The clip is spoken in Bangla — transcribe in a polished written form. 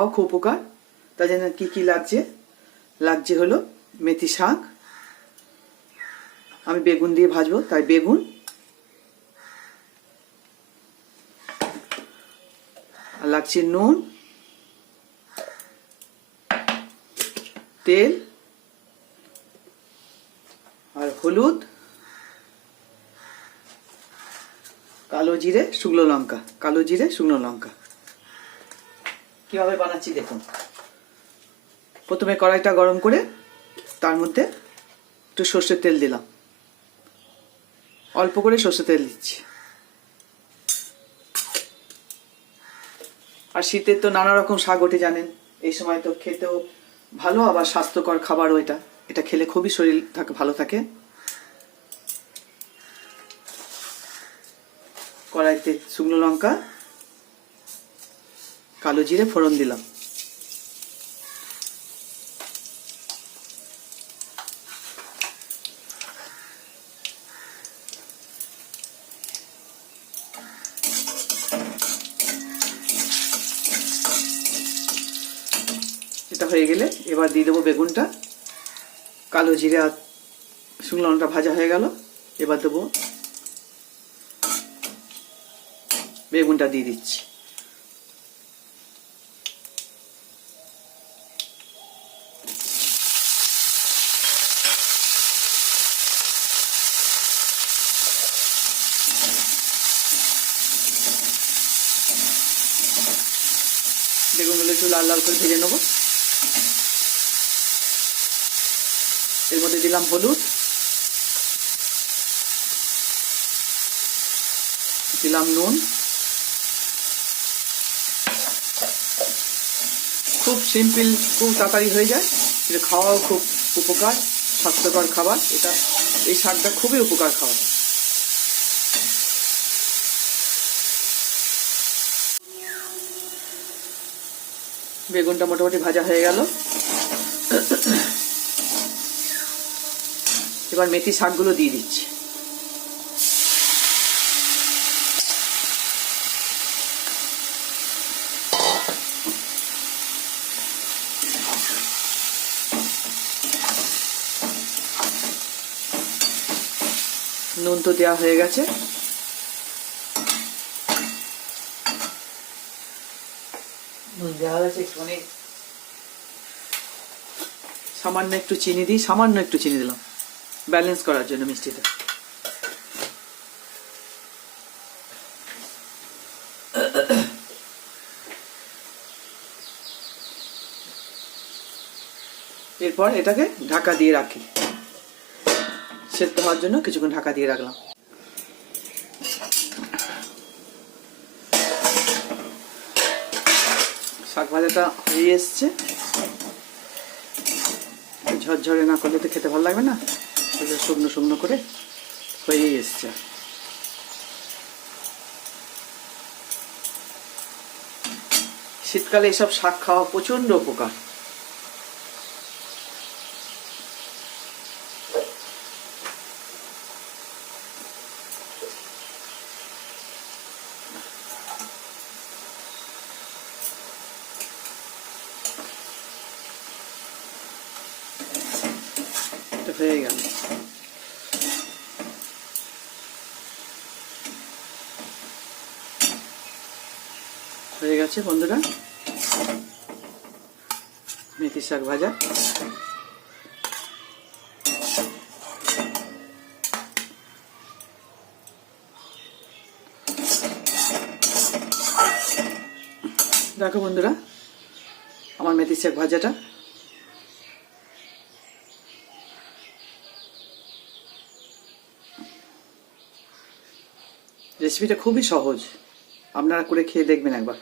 খাওয়াও খুব উপকার। তাই জন্য কি কি লাগছে, লাগছে হলো মেথি শাক, আমি বেগুন দিয়ে ভাজবো তাই বেগুন, আর লাগছে নুন, তেল আর হলুদ, কালো জিরে শুকনো লঙ্কা, কালো জিরে শুকনো লঙ্কা। কিভাবে বানাচ্ছি দেখুন। প্রথমে কড়াইটা গরম করে তার মধ্যে একটু সর্ষের তেল দিলাম, অল্প করে সর্ষের তেল দিচ্ছি। আর শীতের তো নানা রকম শাক ওঠে জানেন, এই সময় তো খেতেও ভালো, আবার স্বাস্থ্যকর খাবারও এটা, এটা খেলে খুবই শরীর ভালো থাকে। কড়াইতে শুকনো লঙ্কা, কালো জিরে ফোড়ন দিলাম, এটা হয়ে গেলে এবার দিয়ে দেবো বেগুনটা। কালো জিরে আর শুকনো লঙ্কা ভাজা হয়ে গেল, এবার দেবো বেগুনটা দিয়ে দিচ্ছি। বেগুনগুলো একটু লাল লাল করে ভেজে নেবো। এর মধ্যে দিলাম হলুদ, দিলাম নুন। খুব সিম্পল, খুব তাড়াতাড়ি হয়ে যায়, এটা খাওয়াও খুব উপকার, স্বাস্থ্যকর খাবার এটা। এই শাকটা খুবই উপকার খাবার। বেগুনটা মোটামুটি ভাজা হয়ে গেল, এবার মেথি শাকগুলো দিয়ে দিচ্ছি। নুন তো দেওয়া হয়ে গেছে, নুন দেওয়া হয়েছে, একটুখানি সামান্য একটু চিনি দিই, সামান্য একটু চিনি দিলাম ব্যালেন্স করার জন্য মিষ্টিটা। এরপর এটাকে ঢাকা দিয়ে রাখি, সেদ্ধ হওয়ার জন্য কিছুক্ষণ ঢাকা দিয়ে রাখলাম। শাক ভাজাটা হয়ে এসছে, ঝরঝরে না করলে তো খেতে ভালো লাগবে না, শুকনো শুকনো করে হয়েই এসছে। শীতকালে এসব শাক খাওয়া প্রচন্ড উপকার। হয়ে গেল, হয়ে গেছে বন্ধুরা মেথি শাক ভাজা। দেখো বন্ধুরা আমার মেথি শাক ভাজাটা। রেসিপিটা খুবই সহজ, আপনারা করে খেয়ে দেখবেন একবার।